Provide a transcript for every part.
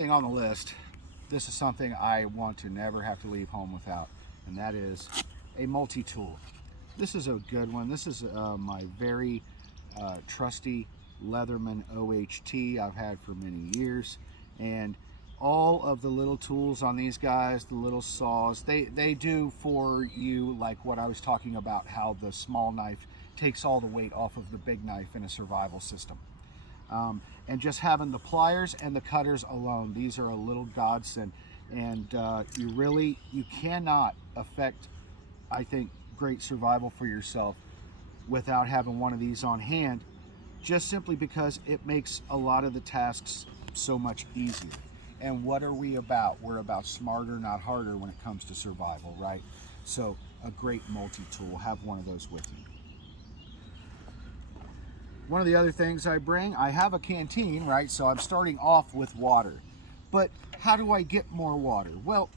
Thing on the list, this is something I want to never have to leave home without, and that is a multi-tool. This is a good one. This is my very trusty Leatherman OHT I've had for many years, and all of the little tools on these guys, the little saws, they do for you like what I was talking about, how the small knife takes all the weight off of the big knife in a survival system. And just having the pliers and the cutters alone, these are a little godsend. And you cannot affect, I think, great survival for yourself without having one of these on hand, just simply because it makes a lot of the tasks so much easier. And what are we about? We're about smarter, not harder when it comes to survival, right? So a great multi-tool, have one of those with you. One of the other things I bring, I have a canteen, right? So I'm starting off with water. But how do I get more water? Well,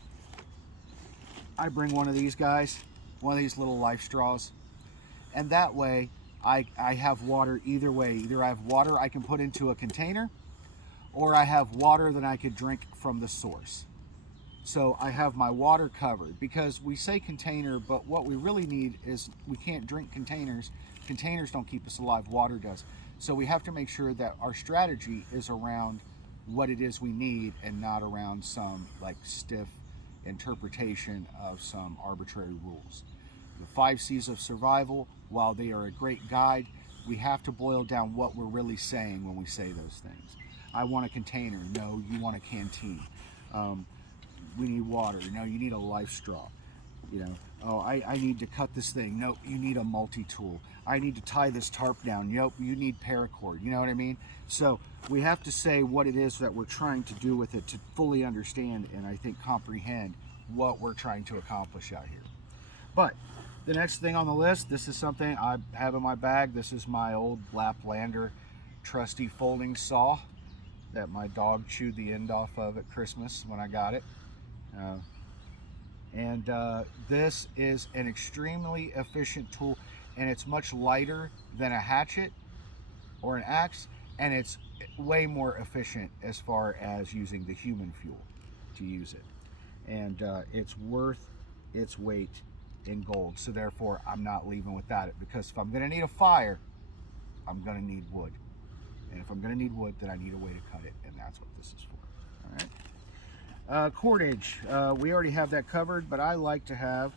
I bring one of these guys, one of these little life straws. And that way, I have water either way. Either I have water I can put into a container, or I have water that I could drink from the source. So I have my water covered, because we say container, but what we really need is, we can't drink containers. Containers don't keep us alive, water does. So we have to make sure that our strategy is around what it is we need, and not around some like stiff interpretation of some arbitrary rules. The 5 C's of survival, while they are a great guide, we have to boil down what we're really saying when we say those things. I want a container. No, you want a canteen. We need water. No, you need a life straw. You know, oh, I need to cut this thing. Nope, you need a multi-tool. I need to tie this tarp down. Nope, you need paracord. You know what I mean? So we have to say what it is that we're trying to do with it, to fully understand and I think comprehend what we're trying to accomplish out here. But the next thing on the list, this is something I have in my bag. This is my old Laplander trusty folding saw that my dog chewed the end off of at Christmas when I got it. This is an extremely efficient tool, and it's much lighter than a hatchet or an axe, and it's way more efficient as far as using the human fuel to use it. And it's worth its weight in gold. So therefore, I'm not leaving without it, because if I'm going to need a fire, I'm going to need wood. And if I'm going to need wood, then I need a way to cut it, and that's what this is for. All right. Cordage, we already have that covered, but I like to have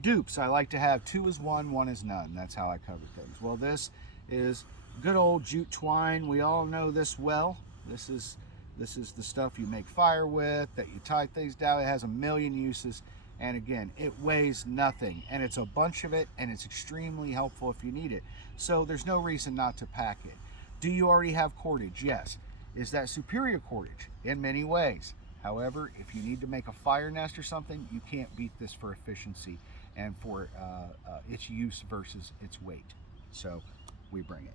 dupes. I like to have 2 is 1, 1 is none. That's how I cover things. Well, this is good old jute twine. We all know this well. This is the stuff you make fire with, that you tie things down. It has a million uses, and again, it weighs nothing, and it's a bunch of it, and it's extremely helpful if you need it. So there's no reason not to pack it. Do you already have cordage? Yes. Is that superior cordage? In many ways. However, if you need to make a fire nest or something, you can't beat this for efficiency and for its use versus its weight. So we bring it.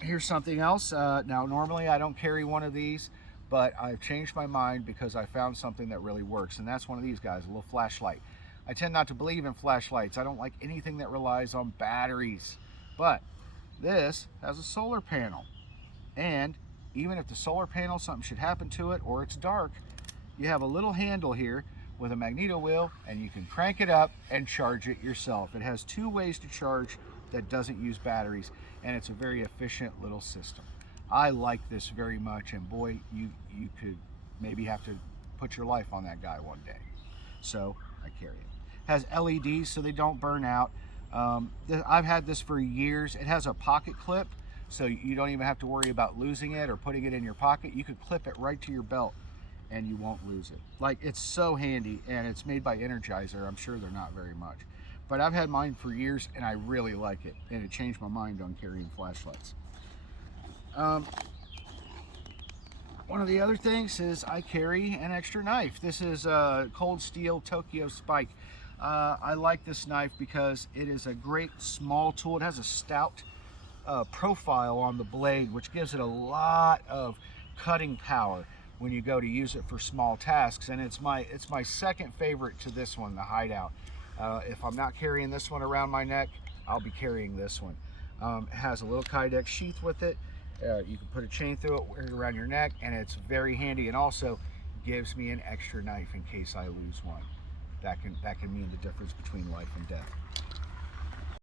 Here's something else. Now, normally I don't carry one of these, but I've changed my mind because I found something that really works, and that's one of these guys, a little flashlight. I tend not to believe in flashlights. I don't like anything that relies on batteries, but this has a solar panel, and even if the solar panel, something should happen to it, or it's dark, you have a little handle here with a magneto wheel, and you can crank it up and charge it yourself. It has 2 ways to charge that doesn't use batteries, and it's a very efficient little system. I like this very much, and boy, you could maybe have to put your life on that guy one day. So I carry it. Has LEDs so they don't burn out. I've had this for years. It has a pocket clip, so you don't even have to worry about losing it or putting it in your pocket. You could clip it right to your belt and you won't lose it. Like, it's so handy, and it's made by Energizer. I'm sure they're not very much, but I've had mine for years and I really like it, and it changed my mind on carrying flashlights. One of the other things is I carry an extra knife. This is a Cold Steel Tokyo Spike. I like this knife because it is a great small tool. It has a stout profile on the blade, which gives it a lot of cutting power when you go to use it for small tasks. And it's my second favorite to this one, the Hideout. If I'm not carrying this one around my neck, I'll be carrying this one. It has a little Kydex sheath with it, You can put a chain through it, wear it around your neck, and it's very handy, and also gives me an extra knife in case I lose one. That can mean the difference between life and death.